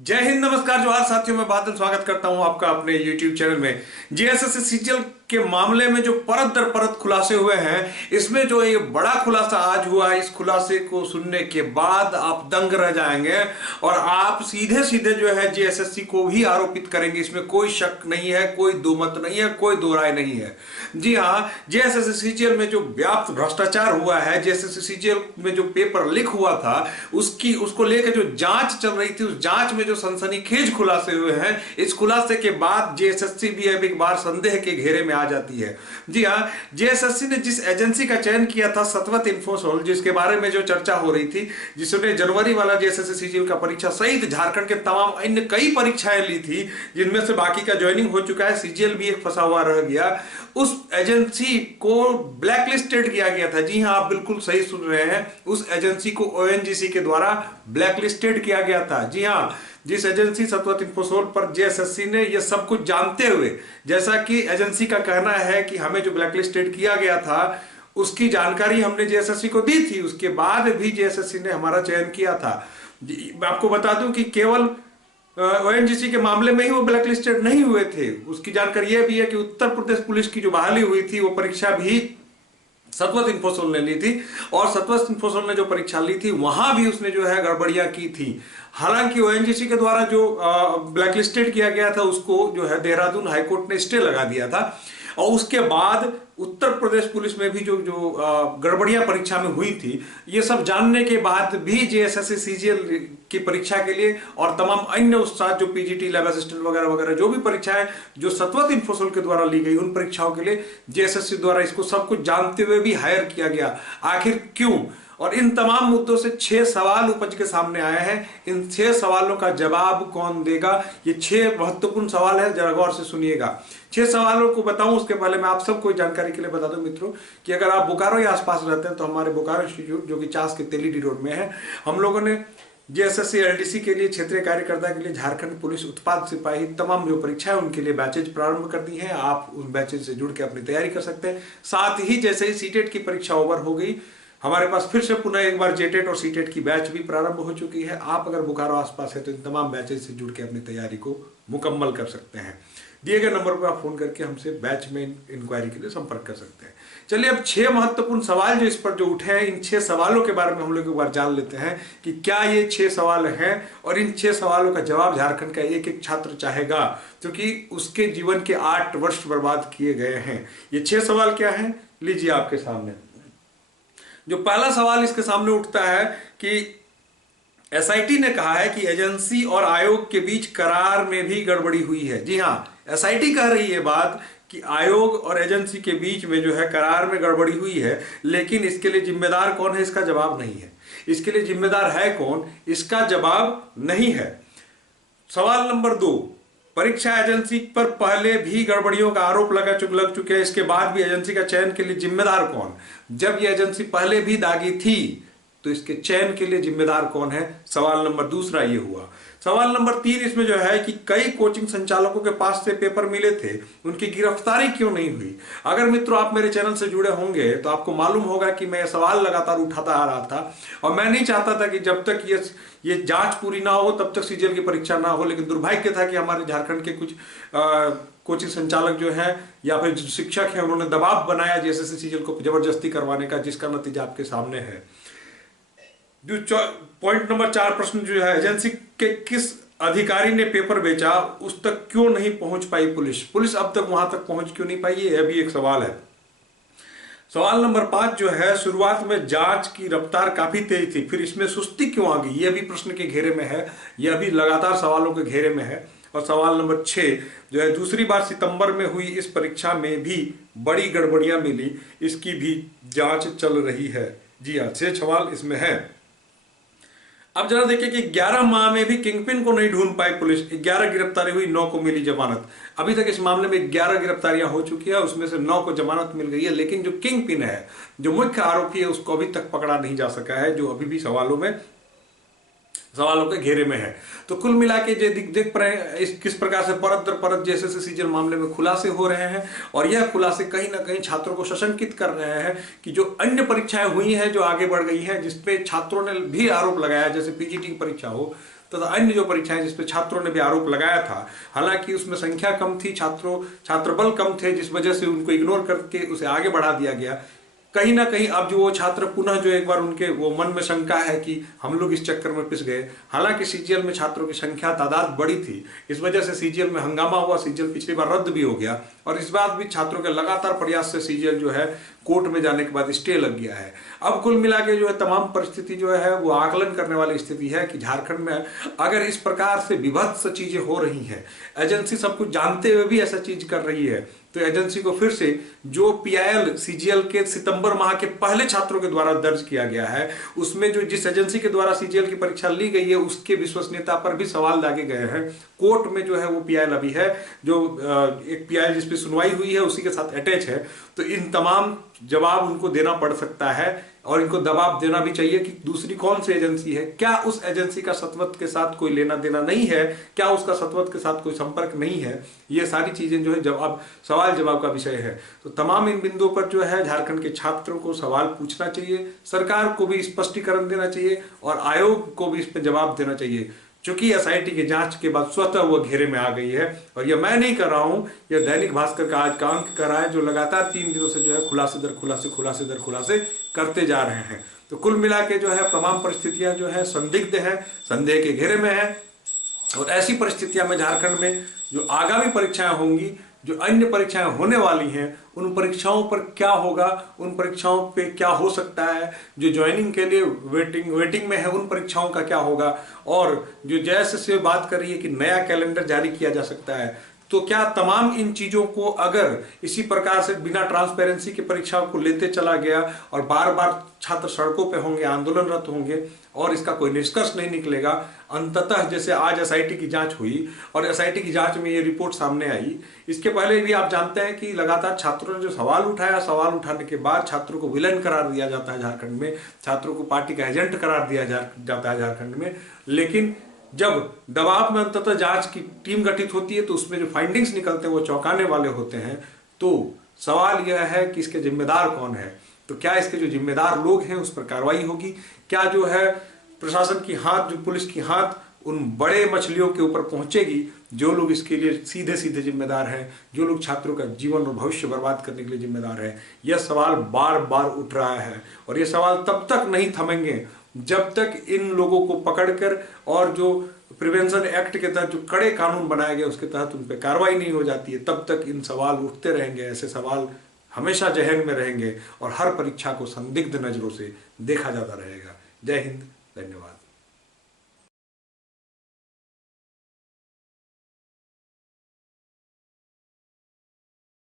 जय हिंद, नमस्कार, जोहार साथियों। मैं बादल स्वागत करता हूं आपका अपने YouTube चैनल में। जीएसएससी सीजीएल के मामले में जो परत दर परत खुलासे हुए हैं, इसमें जो ये बड़ा खुलासा आज हुआ, इस खुलासे को सुनने के बाद आप दंग रह जाएंगे और आप सीधे सीधे जो है जीएसएससी को भी आरोपित करेंगे। इसमें कोई शक नहीं है, कोई दो मत नहीं है, कोई दो राय नहीं है। जी हाँ, जीएसएससी सीजीएल में जो व्याप्त भ्रष्टाचार हुआ है, जीएसएससी सीजीएल में जो पेपर लीक हुआ था, उसको लेकर जो जांच चल रही थी, उस जांच में जो सनसनीखेज खुलासे हुए हैं, इस खुलासे के बाद जीएसएससी भी अब एक बार संदेह के घेरे में आ जाती है। जी हाँ, जीएसएससी ने जिस एजेंसी का चयन किया था, सतवत इंफोसोल, जिसके बारे में जो चर्चा हो रही थी, जिसने जनवरी वाला जीएसएससी सीजीएल का परीक्षा सहित झारखंड के तमाम अन्य कई परीक्षाएं ली थी, जिनमें से बाकी का ज्वाइनिंग हो चुका है, सीजीएल भी एक फंसा हुआ रह गया, उस एजेंसी को ब्लैकलिस्टेड किया गया था। जी हाँ, आप बिल्कुल सही सुन रहे हैं, उस एजेंसी को ओएनजीसी के द्वारा ब्लैकलिस्टेड किया गया था। जी हाँ, जिस एजेंसी सतवत इंफोसोल पर जीएसएससी ने यह सब कुछ जानते हुए, जैसा कि एजेंसी का कहना है कि हमें जो ब्लैकलिस्टेड किया गया था उसकी जानकारी हमने जीएसएससी को दी थी, उसके बाद भी जीएसएससी ने हमारा चयन किया था। मैं आपको बता दूं कि केवल ओएनजीसी के मामले में ही वो ब्लैकलिस्टेड नहीं हुए थे। उसकी जानकारी यह भी है कि उत्तर प्रदेश पुलिस की जो बहाली हुई थी, वो परीक्षा भी सतवत इंफोसोल ने ली थी, और सतवत इंफोसोल ने जो परीक्षा ली थी वहां भी उसने जो है गड़बड़ियां की थी। हालांकि ओएनजीसी के द्वारा जो ब्लैकलिस्टेड किया गया था, उसको जो है देहरादून हाईकोर्ट ने स्टे लगा दिया था, और उसके बाद उत्तर प्रदेश पुलिस में भी जो गड़बड़ियां परीक्षा में हुई थी, ये सब जानने के बाद भी जीएसएससी सीजीएल की परीक्षा के लिए और तमाम अन्य उत्साह जो पीजीटी, लैब असिस्टेंट वगैरह वगैरह जो भी परीक्षाएं जो सतवत इंफोसोल के द्वारा ली गई, उन परीक्षाओं के लिए जीएसएससी द्वारा इसको सब कुछ जानते हुए भी हायर किया गया। आखिर क्यों? और इन तमाम मुद्दों से 6 सवाल उपज के सामने आए हैं। इन 6 सवालों का जवाब कौन देगा? ये 6 महत्वपूर्ण सवाल है, जरा गौर से सुनिएगा। 6 सवालों को बताऊं उसके पहले मैं आप सबको जानकारी के लिए बता दूं मित्रों कि अगर आप बोकारो या आसपास रहते हैं तो हमारे बोकारो इंस्टीट्यूट, जो कि चास के तेलीडी रोड में है, हम लोगों ने जीएसएससी एलडीसी के लिए, क्षेत्रीय कार्यकर्ता के लिए, झारखंड पुलिस उत्पाद सिपाही तमाम जो परीक्षा है उनके लिए बैचेज प्रारंभ कर दी है। आप उन बैचेज से जुड़ के अपनी तैयारी कर सकते हैं। साथ ही जैसे ही सीटेट की परीक्षा ओवर हो गई, हमारे पास फिर से पुनः एक बार जेटेट और सीटेट की बैच भी प्रारंभ हो चुकी है। आप अगर बोकारो आसपास है तो इन तमाम बैचेज से जुड़ के अपनी तैयारी को मुकम्मल कर सकते हैं। दिए गए नंबर पर आप फोन करके हमसे बैच में इंक्वायरी के लिए संपर्क कर सकते हैं। चलिए, अब 6 महत्वपूर्ण सवाल जो इस पर जो उठे हैं, इन 6 सवालों के बारे में हम लोग एक बार जान लेते हैं कि क्या ये 6 सवाल हैं, और इन 6 सवालों का जवाब झारखंड का एक एक छात्र चाहेगा, क्योंकि उसके जीवन के 8 वर्ष बर्बाद किए गए हैं। ये 6 सवाल क्या हैं, लीजिए आपके सामने। जो पहला सवाल इसके सामने उठता है कि एसआईटी ने कहा है कि एजेंसी और आयोग के बीच करार में भी गड़बड़ी हुई है। जी हां, एसआईटी कह रही है बात कि आयोग और एजेंसी के बीच में जो है करार में गड़बड़ी हुई है, लेकिन इसके लिए जिम्मेदार कौन है, इसका जवाब नहीं है। इसके लिए जिम्मेदार है कौन, इसका जवाब नहीं है। सवाल नंबर 2, परीक्षा एजेंसी पर पहले भी गड़बड़ियों का आरोप लग चुके हैं, इसके बाद भी एजेंसी का चयन के लिए जिम्मेदार कौन? जब यह एजेंसी पहले भी दागी थी तो इसके चयन के लिए जिम्मेदार कौन है? सवाल नंबर 2 ये हुआ। सवाल नंबर 3 इसमें जो है कि कई कोचिंग संचालकों के पास से पेपर मिले थे, उनकी गिरफ्तारी क्यों नहीं हुई? अगर मित्रों आप मेरे चैनल से जुड़े होंगे तो आपको मालूम होगा कि मैं सवाल लगातार उठाता आ रहा था, और मैं नहीं चाहता था कि जब तक ये जांच पूरी ना हो तब तक सीजीएल की परीक्षा ना हो। लेकिन दुर्भाग्य था कि हमारे झारखंड के कुछ कोचिंग संचालक जो है या फिर जो शिक्षक है, उन्होंने दबाव बनाया जीएसएससी सीजीएल को जबरदस्ती करवाने का, जिसका नतीजा आपके सामने है। जो पॉइंट नंबर 4 प्रश्न जो है, एजेंसी के किस अधिकारी ने पेपर बेचा, उस तक क्यों नहीं पहुंच पाई पुलिस अब तक वहां तक पहुंच क्यों नहीं पाई, ये भी एक सवाल है। सवाल नंबर 5 जो है, शुरुआत में जांच की रफ्तार काफी तेज थी, फिर इसमें सुस्ती क्यों आ गई, यह भी प्रश्न के घेरे में है, यह भी लगातार सवालों के घेरे में है। और सवाल नंबर 6 जो है, दूसरी बार सितंबर में हुई इस परीक्षा में भी बड़ी गड़बड़ियां मिली, इसकी भी जांच चल रही है। जी हाँ, 6 सवाल इसमें है। अब जरा देखिए कि 11 माह में भी किंगपिन को नहीं ढूंढ पाई पुलिस, 11 गिरफ्तारी हुई, 9 को मिली जमानत। अभी तक इस मामले में 11 गिरफ्तारियां हो चुकी है, उसमें से 9 को जमानत मिल गई है, लेकिन जो किंगपिन है, जो मुख्य आरोपी है, उसको अभी तक पकड़ा नहीं जा सका है, जो अभी भी सवालों के घेरे में है। तो कुल मिला के देख रहे किस प्रकार से परत दर परत जीएसएससी सीजीएल मामले में खुलासे हो रहे हैं, और यह खुलासे कहीं ना कहीं छात्रों को सशंकित कर रहे हैं कि जो अन्य परीक्षाएं हुई हैं जो आगे बढ़ गई हैं, जिसपे छात्रों ने भी आरोप लगाया, जैसे पीजीटी की परीक्षा हो, तथा अन्य जो परीक्षाएं जिस पे छात्रों ने भी आरोप लगाया था, हालांकि उसमें संख्या कम थी, छात्रबल कम थे, जिस वजह से उनको इग्नोर करके उसे आगे बढ़ा दिया गया। कहीं ना कहीं अब जो वो छात्र पुनः जो एक बार उनके वो मन में शंका है कि हम लोग इस चक्कर में पिस गए। हालांकि सीजीएल में छात्रों की संख्या तादाद बड़ी थी, इस वजह से सीजीएल में हंगामा हुआ, सीजीएल पिछली बार रद्द भी हो गया और इस बार भी छात्रों के लगातार प्रयास से सीजीएल जो है कोर्ट में जाने के बाद स्टे लग गया है। अब कुल मिला के जो है तमाम परिस्थिति जो है वो आकलन करने वाली स्थिति है कि झारखंड में अगर इस प्रकार से विभत्स चीजें हो रही हैं, एजेंसी सब कुछ जानते हुए भी ऐसा चीज कर रही है, तो एजेंसी को फिर से जो पीआईएल सीजीएल के सितंबर माह के पहले छात्रों के द्वारा दर्ज किया गया है, उसमें जो जिस एजेंसी के द्वारा सीजीएल की परीक्षा ली गई है उसके विश्वसनीयता पर भी सवाल दागे गए हैं। कोर्ट में जो है वो पीआईएल अभी है, जो एक पीआईएल जिस पे सुनवाई हुई है उसी के साथ अटैच है, तो इन तमाम जवाब उनको देना पड़ सकता है और इनको दबाव देना भी चाहिए कि दूसरी कौन सी एजेंसी है, क्या उस एजेंसी का सत्वत के साथ कोई लेना देना नहीं है, क्या उसका सत्वत के साथ कोई संपर्क नहीं है। ये सारी चीजें जो है जवाब सवाल जवाब का विषय है। तो तमाम इन बिंदुओं पर जो है झारखंड के छात्रों को सवाल पूछना चाहिए, सरकार को भी स्पष्टीकरण देना चाहिए और आयोग को भी इस पर जवाब देना चाहिए। चूंकि एसआईटी की जांच के बाद स्वतः वो घेरे में आ गई है और ये मैं नहीं कर रहा हूं, यह दैनिक भास्कर का आज का अंक कर रहा है, जो लगातार 3 दिनों से जो है खुलासे दर खुलासे करते जा रहे हैं। तो कुल मिला के जो है तमाम परिस्थितियां जो है संदिग्ध है, संदेह के घेरे में है और ऐसी परिस्थितियां में झारखंड में जो आगामी परीक्षाएं होंगी, जो अन्य परीक्षाएं होने वाली हैं, उन परीक्षाओं पर क्या होगा, उन परीक्षाओं पे क्या हो सकता है, जो ज्वाइनिंग के लिए वेटिंग में है उन परीक्षाओं का क्या होगा, और जो जैसे से बात कर रही है कि नया कैलेंडर जारी किया जा सकता है, तो क्या तमाम इन चीजों को अगर इसी प्रकार से बिना ट्रांसपेरेंसी की परीक्षाओं को लेते चला गया और बार बार छात्र सड़कों पे होंगे, आंदोलनरत होंगे और इसका कोई निष्कर्ष नहीं निकलेगा, अंततः जैसे आज एसआईटी की जांच हुई और एसआईटी की जांच में ये रिपोर्ट सामने आई, इसके पहले भी आप जानते हैं कि लगातार छात्रों ने जो सवाल उठाया, सवाल उठाने के बाद छात्रों को विलेन करार दिया जाता है झारखंड में, छात्रों को पार्टी का एजेंट करार दिया जाता है झारखंड में। लेकिन जब दबाव में अंततः जांच की टीम गठित होती है तो उसमें जो फाइंडिंग्स निकलते हैं वो चौंकाने वाले होते हैं। तो सवाल यह है कि इसके जिम्मेदार कौन है, तो क्या इसके जो जिम्मेदार लोग हैं उस पर कार्रवाई होगी, क्या जो है प्रशासन की हाथ, जो पुलिस की हाथ उन बड़े मछलियों के ऊपर पहुंचेगी जो लोग इसके लिए सीधे सीधे जिम्मेदार हैं, जो लोग छात्रों का जीवन और भविष्य बर्बाद करने के लिए जिम्मेदार है। यह सवाल बार बार उठ रहा है और ये सवाल तब तक नहीं थमेंगे जब तक इन लोगों को पकड़कर और जो प्रिवेंशन एक्ट के तहत जो कड़े कानून बनाए गए उसके तहत उन पर कार्रवाई नहीं हो जाती है, तब तक इन सवाल उठते रहेंगे। ऐसे सवाल हमेशा जहन में रहेंगे और हर परीक्षा को संदिग्ध नजरों से देखा जाता रहेगा। जय हिंद, धन्यवाद।